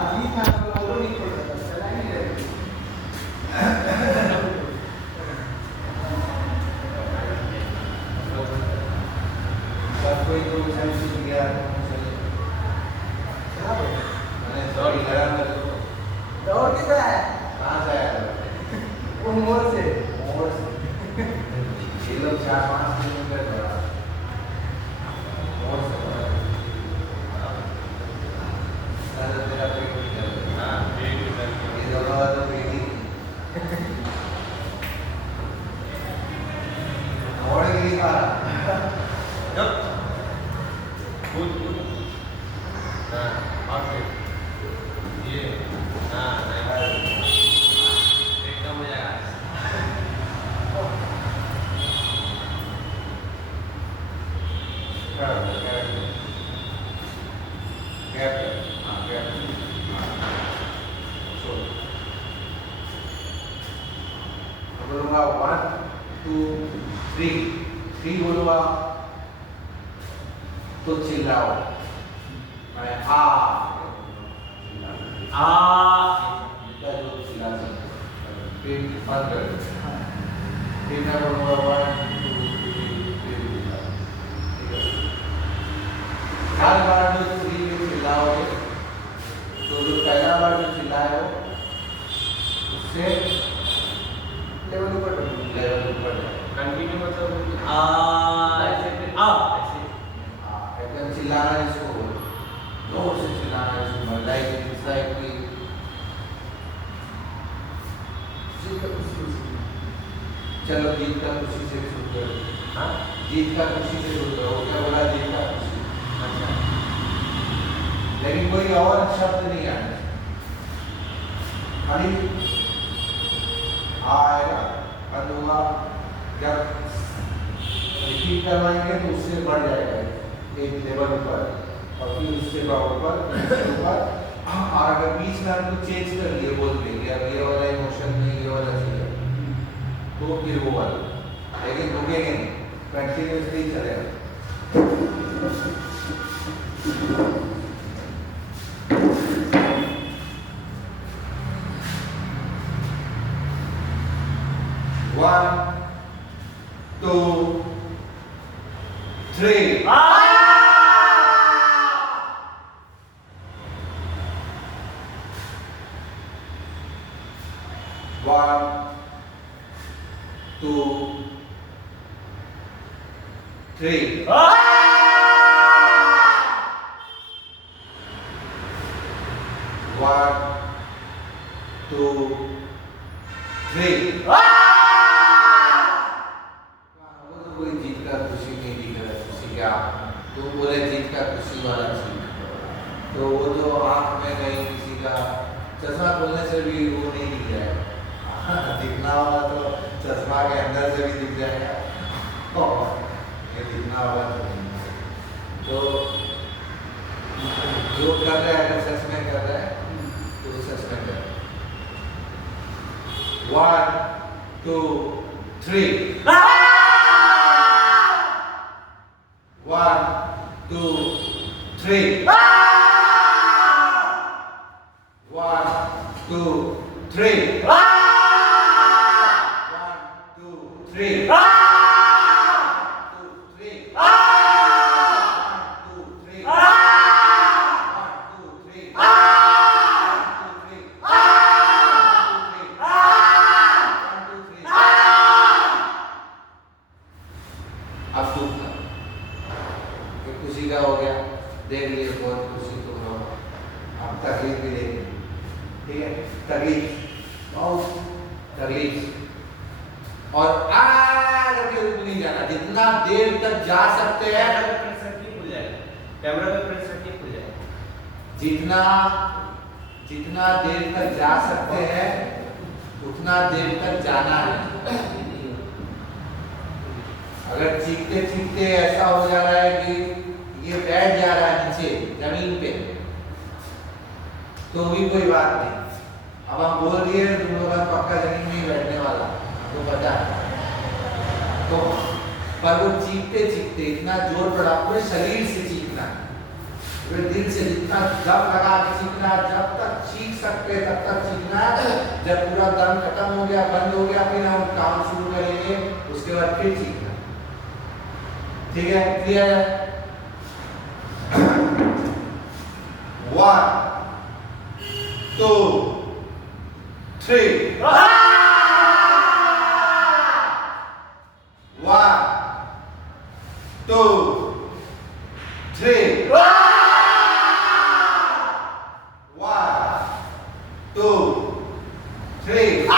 अभी था तो वो नहीं छोड़ सकता, चला ही नहीं रहे। सब कोई तो विषय सीख गया मैंने सॉरी लगा मैं तो दौड़ के गया है, कहाँ से आया वो मोड़ से। ये लोग 4-5 किलोमीटर दौड़ा मोड़ से दौड़ा। तेरा पेट भी कर दे। हाँ पेट भी कर दे। ये दौड़ा तो पेट ही दौड़ के लिए आ जब कूद हाँ और फिर ये हाँ एकदम हो जाएगा। बोलूँगा 1 2 3 3 बोलूँगा तो चिल्लाओ मैं आ जो चिल्ला फिर बंद कर फिर मैं बोलूँगा 1 2 3 हर बार जो 3 में चिल्लाओगे तो जो पहला बार जो चिल्लाए हो उससे लेवल ऊपर कंटिन्यू मतलब ऐसे एकदम चिल्लाना इसको बोलो जोर से चिल्लाना इसको लाइक इट्स लाइक कि चलो जीत का खुशी से शुरू करो। हाँ जीत का खुशी से शुरू करो। क्या बोला जीत का खुशी? अच्छा लेकिन कोई और शब्द नहीं आना खाली आएगा बंद होगा। जब रिपीट करवाएंगे तो उससे बढ़ जाएगा एक लेवल ऊपर और फिर उससे ऊपर और अगर बीच में हमको चेंज कर लिए बोल देंगे अब ये वाला इमोशन नहीं ये वाला चाहिए तो फिर वो वाला लेकिन रुकेंगे नहीं कंटिन्यूसली चलेगा। One, 2, 3. One, 2, 3. One, 2, 3. कोई जीत का खुशी नहीं दिख रहा है खुशी क्या तो बोले जीत का खुशी वाला चीज तो वो जो आँख में कहीं किसी का चश्मा खोलने से भी वो नहीं दिख जाएगा दिखना वाला तो चश्मा के अंदर से भी दिख जाएगा ये दिखना वाला तो नहीं तो जो कर रहा है अगर सच में कर रहा है तो सच में कर 1 2 3 1 2 3 1 2 3 1 2 3 अब दुख का ये खुशी का हो गया देख लिए बहुत खुशी तो हो अब तकलीफ भी देख ठीक है तकलीफ बहुत तकलीफ और करके रुक नहीं जाना जितना देर तक जा सकते हैं कैमरा पे प्रेस करके खुल जाएगा जितना देर तक जा सकते हैं उतना देर तक जाना है। अगर चीखते चीखते ऐसा हो जा रहा है कि ये बैठ जा रहा है नीचे जमीन पे तो भी कोई बात नहीं अब हम बोल दिए तुम लोग पक्का जमीन में ही बैठने वाला तो पता है तो पर वो चीखते चीखते इतना जोर पड़ा पूरे शरीर से चीखना वे दिल से जितना दम लगा के सीखना है, जब तक सीख सकते तब तक सीखना है। जब पूरा दम खत्म हो गया, बंद हो गया, फिर हम काम शुरू करेंगे, उसके बाद फिर सीखना। ठीक है, क्लियर है? 1 2 3 1 2 3 1 2 3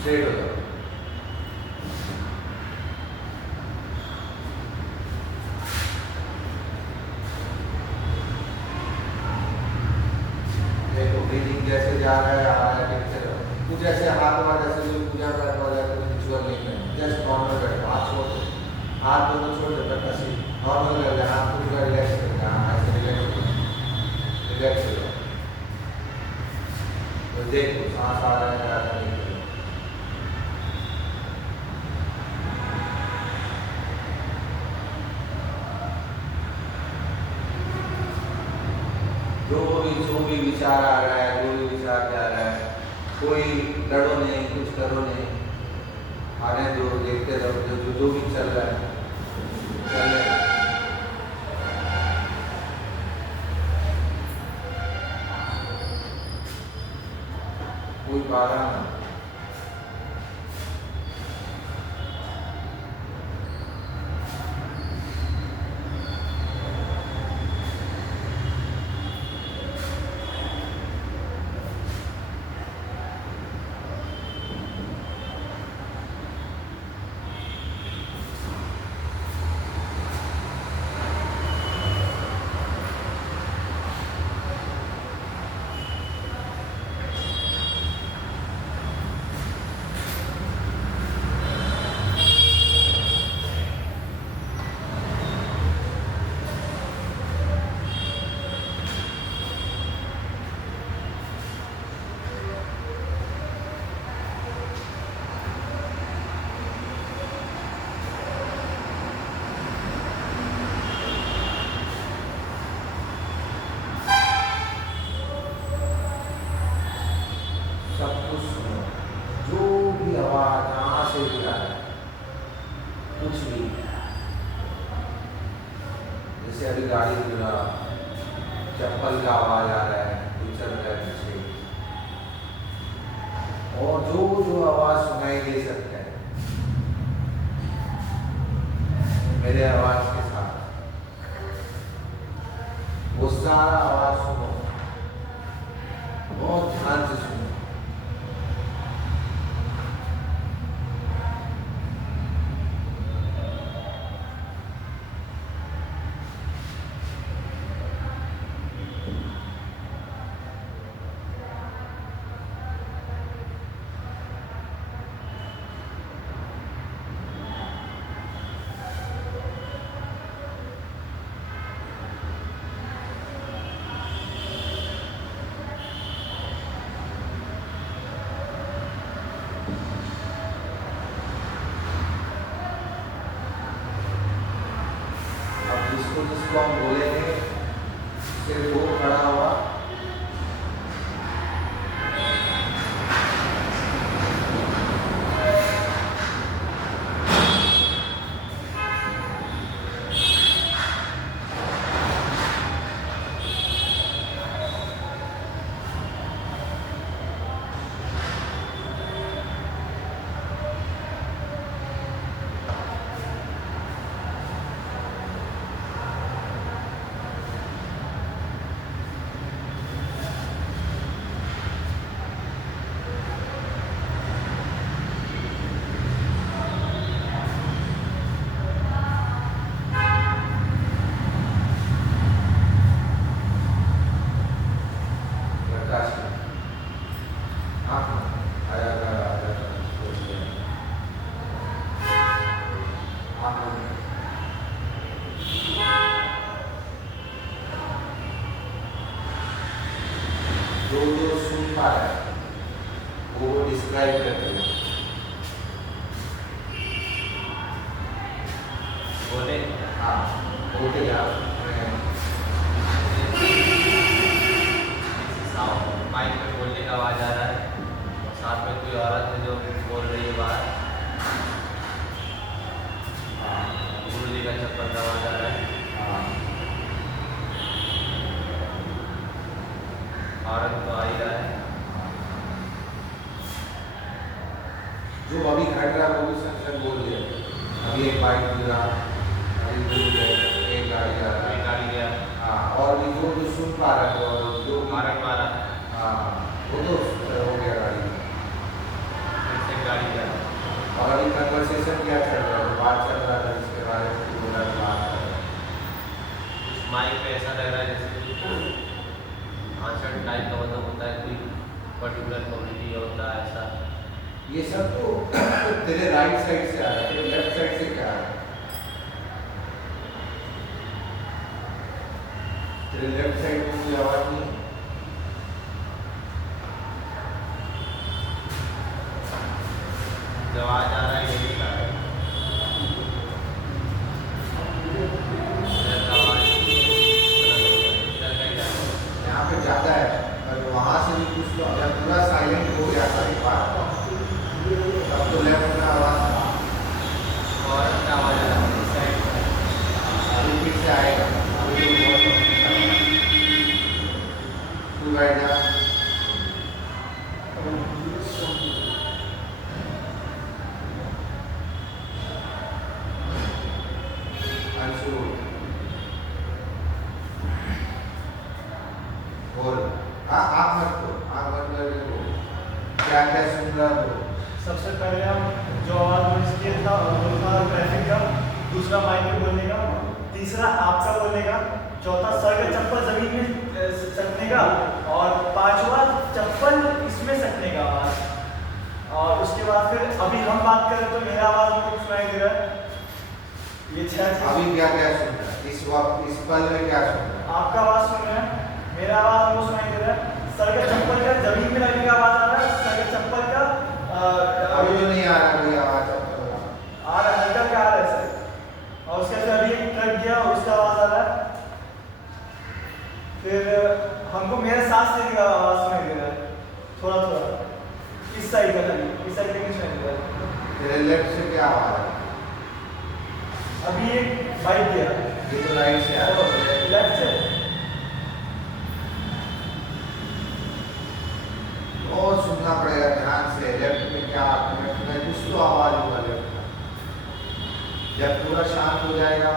स्ट्रेट हो जाओ। देखो ब्रीदिंग जैसे जा रहा है आ रहा है, देखते रहो। कुछ ऐसे हाथ वाला जैसे जो पूजा पाठ वाला रिचुअल नहीं है, जस्ट नॉर्मल बैठो, हाथ छोड़ दो, हाथ दोनों छोड़ दो, बस ऐसे नॉर्मल कर ले, हाथ पूरा रिलैक्स कर ले, ऐसे रिलैक्स हो जाओ। तो देखो सांस आ रहा है आ रहा है, जो भी विचार आ रहा है, जो भी विचार जा रहा है, कोई लड़ो नहीं, कुछ करो नहीं, आने दो, देखते रहो, जो भी चल रहा है चलने दो। कोई बाधा नहीं। सब कुछ सुनो, जो भी आवाज जहाँ से भी आ रहा है, कुछ भी, जैसे अभी गाड़ी गुजरा, चप्पल का आवाज आ रहा है, कोई चल रहा है पीछे, और जो जो आवाज सुनाई दे सकता है मेरे आवाज के साथ, वो सारा आवाज सुनो, बहुत ध्यान से सुनो। जिसको हम बोलेंगे सिर्फ वो खड़ा हुआ, जो जो सुन पा रहा है वो डिस्क्राइब करते हैं। बोले हाँ बोलते जाओ। माइक में बोलने का आवाज आ रहा है और साथ में कोई औरत है जो बोल रही है बाहर। गुरु जी का चप्पल का आवाज आ रहा है। औरत तो आ ही रहा है। जो अभी घट रहा है वो भी सच बोल दिया। अभी एक बाइक गुजरा, अभी दूर है, एक गाड़ी जा रहा है, एक गाड़ी गया। हाँ, और भी जो जो सुन पा रहा है और जो मारक मारा, हाँ वो तो हो गया गाड़ी। फिर से गाड़ी गया। और अभी कन्वर्सेशन क्या चल रहा है, बात चल रहा था इसके बारे में कि बोला बात कर रहा है। उस माइक पे ऐसा लग रहा है जैसे आंसर टाइप का मतलब होता है, कोई पर्टिकुलर कम्युनिटी होता है ऐसा। ये सब तो तेरे राइट साइड से आ रहा है, तेरे लेफ्ट साइड से क्या आ रहा है? तेरे लेफ्ट साइड में कोई आवाज नहीं है। जब आवाज आ रहा है यही का है। यहाँ पे ज़्यादा है, और वहाँ से भी कुछ तो जब पूरा साइलेंट हो गया था एक बार, तब तो लेफ्ट में आवाज़ था। और क्या आवाज आ रहा है इस साइड से। अभी फिर से आएगा, अभी तो बहुत तू बैठ जा। अंशु बोल, हाँ आँख मत खोल, आँख बंद करके बोल, क्या क्या सुन रहा हो? सबसे पहले हम जो आवाज नोटिस किया था वो था ट्रैफिक का, दूसरा माइक में बोलने का, तीसरा आपका बोलने का, चौथा सर का चप्पल जमीन में सटने का, और पांचवा चप्पल इसमें सटने का आवाज। और उसके बाद फिर अभी हम बात करें तो मेरा आवाज हमको सुनाई दे रहा है। ये अभी क्या क्या सुन रहा है? इस वक्त इस पल में क्या सुन रहा है? आपका आवाज सुन रहे हैं, मेरा आवाज हमको सुनाई दे रहा है, सर का चप्पल का जमीन में लगने का आवाज आ रहा है, सर का चप्पल का अभी तो नहीं आ रहा कोई आवाज, आ रहा है, हल्का क्या आ रहा है सर। और उसके बाद अभी एक ट्रक गया और उसका आवाज आ रहा है। फिर हमको मेरे सांस लेने का आवाज सुनाई दे रहा है थोड़ा थोड़ा। इस साइड का खाली, इस साइड का कुछ नहीं हुआ। तेरे लेफ्ट से क्या आवाज है? अभी एक बाइक गया, ये तो राइट से आ रहा है। लेफ्ट से और सुनना पड़ेगा ध्यान से, लेफ्ट में क्या, लेफ्ट में कुछ तो आवाज होगा लेफ्ट में। जब पूरा शांत हो जाएगा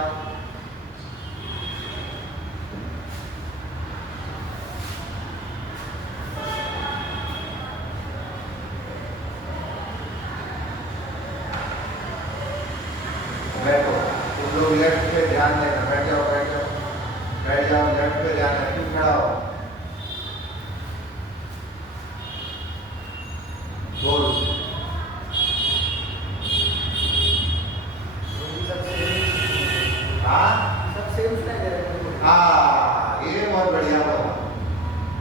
बैठो, तुम लोग लेफ्ट पे ध्यान देना, बैठ जाओ बैठ जाओ बैठ जाओ, लेफ्ट पे ध्यान है, क्यों खड़ा हो? बोल। हाँ सब सेम स्टाइल है। हाँ, ये बहुत बढ़िया बोला,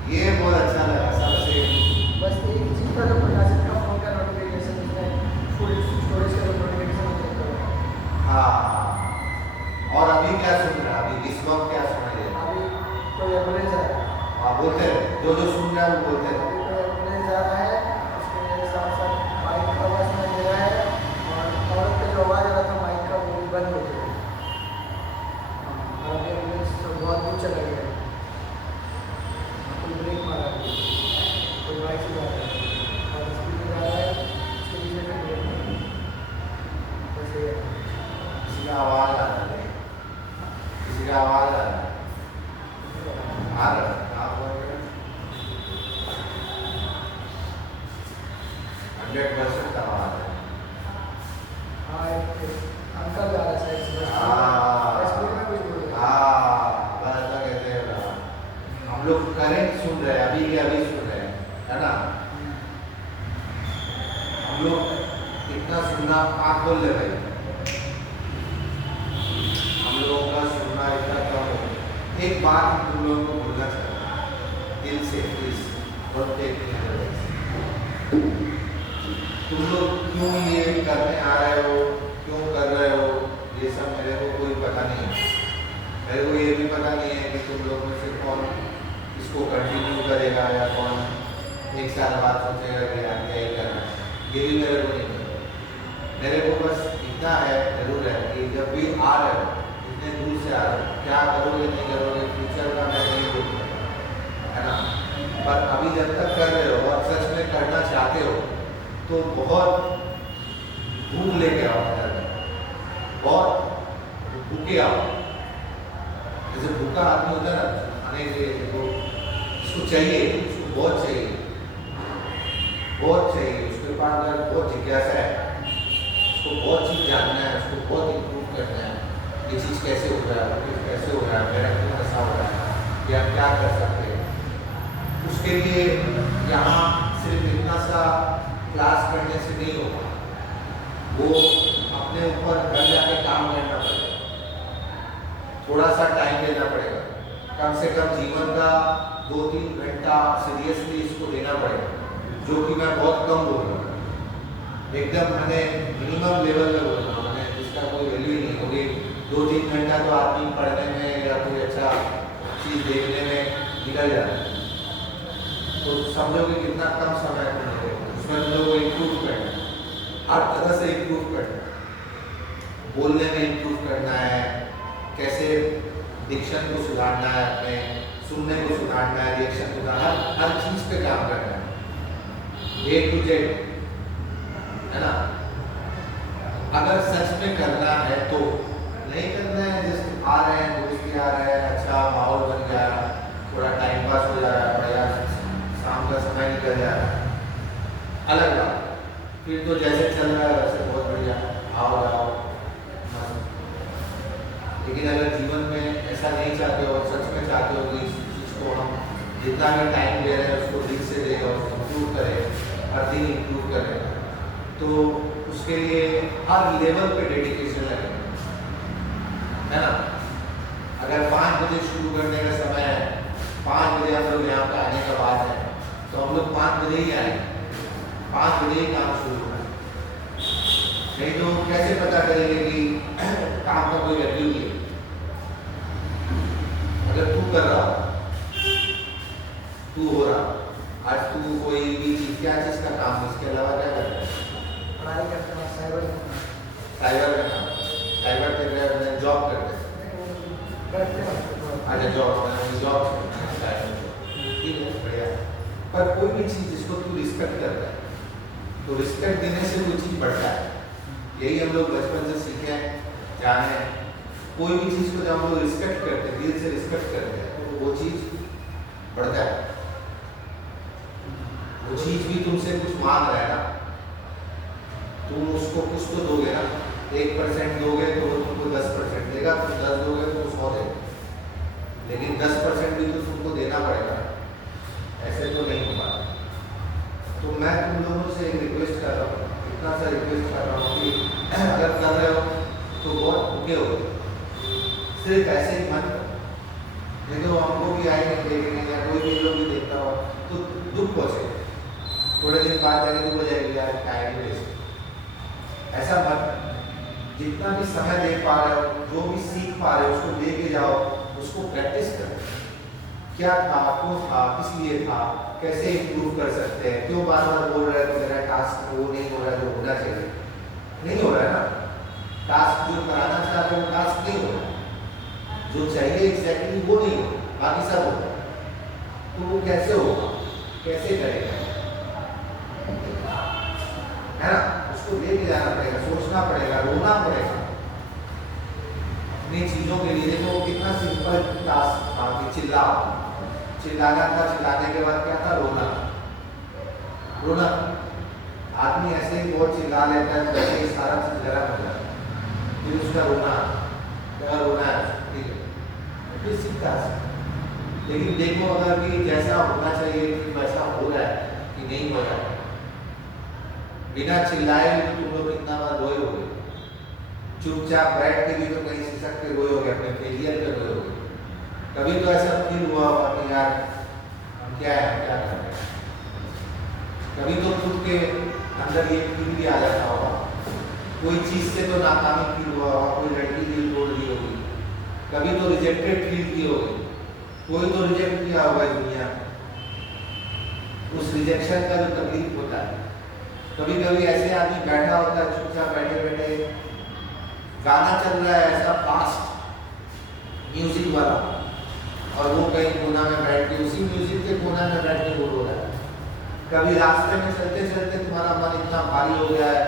ये बहुत अच्छा लगा, सबसे बस एक चीज का जो प्रकाशित का फोन का नोटिफिकेशन इसमें फुल स्टोरेज का नोटिफिकेशन होता है। हाँ। और अभी क्या सुन रहा है? अभी इस वक्त क्या सुनाई दे रहा है? अभी कोई एम्बुलेंस है, हाँ बोलते रहे, जो जो सुन रहा है वो बोलते रहे। अभी कोई एम्बुलेंस जा रहा है, उसके साथ साथ बाइक का आवाज सुनाई दे रहा है और औरत का जो आवाज आ रहा था बाइक का वो भी बंद हो गया। और अभी एम्बुलेंस तो बहुत दूर चला गया है, कोई ब्रेक मारा है, कोई बाइक से जा रहा है और स्पीड में जा रहा है, उसके पीछे से ब्रेक मारा है। बस ये है। किसी का आवाज आ रहा है, किसी का आवाज आ रहा है, आ रहा है, आप बोल रहे हैं 100% आवाज है। हाँ एक अंकल जा रहा है साइड से, हाँ। स्पीड में कुछ बोल रहा है। हाँ, बस ऐसा कहते हैं ना। हम लोग करंट सुन रहे हैं, अभी के अभी सुन रहे हैं, है ना? हम लोग कितना सुनना, आँख खोल ले भाई, हम लोगों का सुनना इतना कम हो। एक बात तुम लोगों को बोलना चाहता हूँ दिल से, please don't take me otherwise. तुम लोग क्यों ये करने आ रहे हो, क्यों कर रहे हो, ये सब मेरे को कोई पता नहीं है। मेरे को ये भी पता नहीं है कि तुम लोग में से कौन इसको कंटिन्यू करेगा या कौन एक साल बाद सोचेगा कि यार क्या ही करना है, ये भी मेरे को नहीं पता। मेरे को बस इतना है, जरूर है कि जब भी आ रहे हो, इतने दूर से आ रहे हो, क्या करोगे नहीं करोगे फ्यूचर का मैं नहीं बोल सकता, है ना? पर अभी जब तक कर रहे हो और सच में करना चाहते हो तो बहुत भूख लेके आओ अंदर में, बहुत भूखे आओ। जैसे भूखा आदमी होता है ना, खाने के लिए तो उसको चाहिए, उसको बहुत चाहिए, बहुत चाहिए, उसके पास अगर बहुत जिज्ञासा है, उसको बहुत चीज़ जानना है, उसको बहुत इम्प्रूव करना है, ये चीज़ कैसे हो रहा है, ये कैसे हो रहा है, मेरा क्यों ऐसा हो रहा है, या क्या कर सकते हैं। उसके लिए यहाँ सिर्फ इतना सा क्लास करने से नहीं होगा, वो अपने ऊपर घर जाके काम करना पड़ेगा, थोड़ा सा टाइम देना पड़ेगा, कम से कम जीवन का 2-3 घंटा सीरियसली इसको देना पड़ेगा, जो कि मैं बहुत कम बोल रहा हूँ, एकदम मैंने मिनिमम लेवल पे बोल रहा हूँ, मैंने जिसका कोई वैल्यू नहीं होगी। 2-3 घंटा तो आदमी पढ़ने में या कोई अच्छा चीज़ देखने में निकल जाता है, तो समझो कि कितना कम समय है, उसमें तुम लोगों को इम्प्रूव करना है, हर तरह से इम्प्रूव करना है, बोलने में इम्प्रूव करना है, कैसे डिक्शन को सुधारना है, अपने सुनने को सुधारना है, रिएक्शन को हर चीज़ पे काम करना है, A to Z, है ना? अगर सच में करना है तो, नहीं करना है जस्ट आ रहे हैं, दोस्त आ रहे हैं, अच्छा माहौल बन गया, थोड़ा टाइम पास हो जा रहा है, बढ़िया शाम का समय निकल जा रहा है, अलग बात। फिर तो जैसे चल रहा है वैसे बहुत बढ़िया, आओ जाओ मस्त। लेकिन अगर जीवन में ऐसा नहीं चाहते हो, सच में चाहते हो कि इस चीज़ को हम जितना भी टाइम दे रहे हैं उसको दिल से दें और इम्प्रूव करें, हर दिन इम्प्रूव करें, तो उसके लिए हर लेवल पे डेडिकेशन लगेगा, है ना? अगर 5 बजे शुरू करने का समय है, 5 बजे हम लोग यहाँ पे आने का बात है, तो हम लोग 5 बजे ही आएंगे, 5 बजे ही काम शुरू होना है। नहीं तो कैसे पता करेंगे कि काम का कोई वैल्यू नहीं है। अगर तू कर रहा हो, तू हो रहा, आज तू कोई भी चीज़, क्या चीज़ का काम, इसके अलावा साइबर में काम, साइबर के जॉब करते हैं। अच्छा जॉब ठीक है, बढ़िया। पर कोई भी चीज़ जिसको तू रिस्पेक्ट करता है तो रिस्पेक्ट देने से कोई चीज़ बढ़ता है। यही हम लोग बचपन से सीखे हैं, जाने हैं। कोई भी चीज़ को जब हम लोग रिस्पेक्ट करते हैं, दिल से रिस्पेक्ट करते हैं, तो वो चीज़ बढ़ता है। वो चीज़ भी तुमसे कुछ मांग रहा है ना, तुम उसको कुछ तो दोगे ना। 1% दोगे तो वो तुमको 10% देगा, तुम 10 दोगे तो 100 देगा, लेकिन 10% भी तो तुमको देना पड़ेगा, ऐसे तो नहीं होगा। तो मैं तुम लोगों से एक रिक्वेस्ट कर रहा हूँ, इतना सा रिक्वेस्ट कर रहा हूँ कि अगर कर रहे हो तो बहुत भूखे हो, सिर्फ ऐसे ही मत करो। नहीं तो हमको भी आएंगे देखेंगे या कोई भी लोग भी देखता हो तो दुख पहुँचेगा। थोड़े दिन बाद जाके दुख हो जाएगी, यार टाइम वेस्ट। ऐसा मत, जितना भी समय दे पा रहे हो, जो भी सीख पा रहे हो, उसको लेके जाओ, उसको प्रैक्टिस करो। क्या था, क्यों था, किस लिए था, कैसे इम्प्रूव कर सकते हैं, क्यों बार बार बोल रहे हो मेरा टास्क वो नहीं हो रहा है जो होना चाहिए, नहीं हो रहा है ना। टास्क जो कराना चाहते हो वो टास्क नहीं हो रहा है, जो चाहिए एग्जैक्टली वो नहीं हो, बाकी सब हो रहा है। तो वो कैसे होगा, कैसे करेगा, है ना। उसको लेके जाना पड़ेगा, सोचना पड़ेगा, रोना पड़ेगा अपनी चीज़ों के लिए। देखो कितना सिंपल टास्क था कि चिल्लाना था, चिल्लाने के बाद क्या था, रोना। आदमी ऐसे ही बहुत चिल्ला लेता है, वैसे ही सारा चीज गलत हो जाता है, फिर उसका रोना है, ठीक है, फिर सीखता है। लेकिन देखो अगर कि जैसा होना चाहिए कि वैसा हो रहा है कि नहीं हो रहा है, बिना चिल्लाए भी तुम लोग कितना बार रोए होगे, चुपचाप बैठ के भी तो कहीं सिसक के रोए होगे, अपने फेलियर पे रोए होगे। कभी तो ऐसा फील हुआ होगा कि यार हम क्या कर रहे हैं। कभी तो खुद के अंदर ये फील भी आ जाता होगा, कोई चीज़ से तो नाकामी फील हुआ होगा, कोई लड़की दिल तोड़ दी होगी, कभी तो रिजेक्टेड फील की होगी, कोई तो रिजेक्ट किया होगा दुनिया में। उस रिजेक्शन का जो तकलीफ होता है, कभी कभी ऐसे आदमी बैठा होता है चुपचाप बैठे बैठे, गाना चल रहा है ऐसा फास्ट म्यूजिक वाला, और वो कहीं कोना में बैठ के उसी म्यूजिक के कोना में बैठ के बोल रहा है। कभी रास्ते में चलते चलते तुम्हारा मन इतना भारी हो गया है,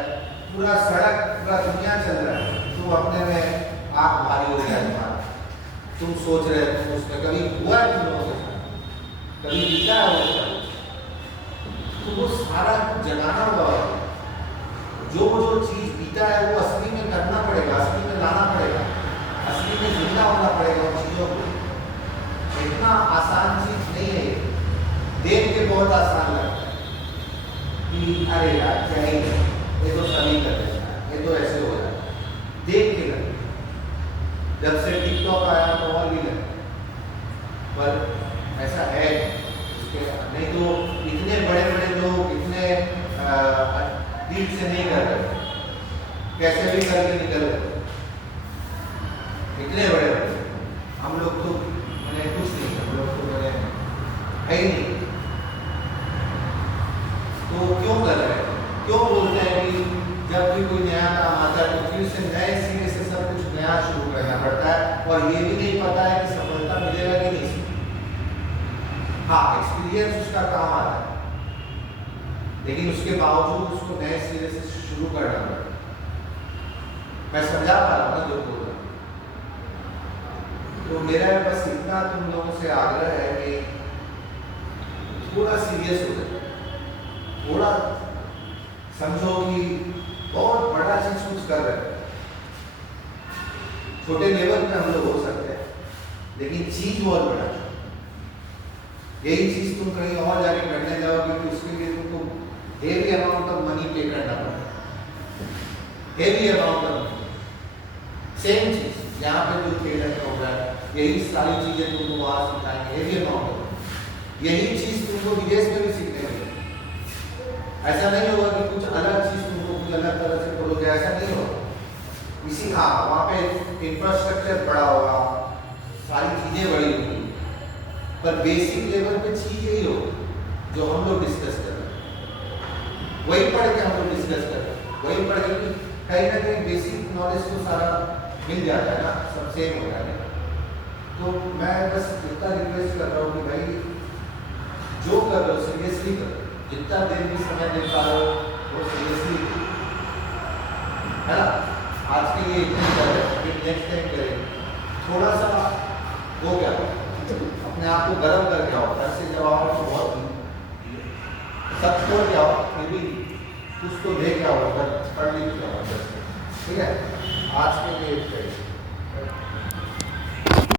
पूरा सड़क पूरा दुनिया चल रहा है, तुम अपने में आँख भारी हो गया तुम्हारा, तुम सोच रहे हो उसमें। कभी हुआ है तुम लोगों के साथ, कभी बीता है वो, तो वो सारा जगाना हुआ, जो चीज़ बीता है वो असली में करना पड़ेगा, असली में लाना पड़ेगा, असली में जिंदा होना पड़ेगा उन चीज़ों को। इतना आसान चीज नहीं है, देख के बहुत आसान लगता है कि अरे यार क्या ही है, ये तो सभी करते हैं, ये तो ऐसे हो रहा है, देख के लगता। जब से टिकटॉक आया तो और भी लगता, पर ऐसा है नहीं तो इतने बड़े बड़े लोग इतने दिल से नहीं कर रहे, कैसे भी करके निकल रहे, इतने बड़े बड़े। हम लोग तो मैंने कुछ नहीं, हम लोग तो मैंने है ही नहीं। तो क्यों कर रहे हैं, क्यों बोलते हैं कि जब भी कोई नया काम आता है तो फिर से नए सिरे से सब कुछ नया शुरू करना पड़ता है, और ये भी नहीं पता है कि सफलता मिलेगा कि नहीं। हाँ, एक्सपीरियंस उसका काम आता है, लेकिन उसके बावजूद उसको नए सिरे से शुरू करना पड़ता है। मैं समझा पा रहा हूँ ना जो बोल रहा हूँ। तो मेरा बस इतना तुम लोगों से आग्रह है कि थोड़ा सीरियस हो जाए, थोड़ा समझो कि बहुत बड़ा चीज कुछ कर रहे हैं। छोटे लेवल पे हम लोग हो सकते हैं, लेकिन चीज बहुत बड़ा है। यही चीज तुम कहीं और जाके करने जाओगे तो उसके लिए तुमको हेवी अमाउंट ऑफ मनी पे करना पड़ेगा, हेवी अमाउंट ऑफ। सेम चीज यहाँ पे जो खेल हो रहा है, यही सारी चीजें तुमको वहां सिखाएंगे, हेवी अमाउंट ऑफ। यही चीज तुमको विदेश में भी सीखने मिलेगी। ऐसा नहीं होगा कि कुछ अलग चीज तुमको कुछ अलग तरह से करोगे, ऐसा नहीं होगा। इसी हाँ, वहाँ पे इंफ्रास्ट्रक्चर बड़ा होगा, सारी चीजें बड़ी होगी, पर बेसिक लेवल पे चीज यही हो जो हम लोग डिस्कस कर रहे हैं, वही पढ़ के हम लोग डिस्कस कर रहे हैं, वही पढ़ के कहीं ना कहीं बेसिक नॉलेज तो सारा मिल जाता है ना, सब सेम होता है। तो मैं बस इतना रिक्वेस्ट कर रहा हूँ कि भाई जो कर रहे हो सीरियसली करो, जितना देर भी समय दे पा रहे हो वो सीरियसली है ना। आज के लिए इतनी करें, फिर नेक्स्ट टाइम करें। थोड़ा सा वो क्या अपने आप को गर्म करके आओ, घर से जब आओ तो बहुत सब छोड़ के आओ, फिर भी कुछ तो ले के आओ, पढ़ लिख के आओ। ठीक है, आज के लिए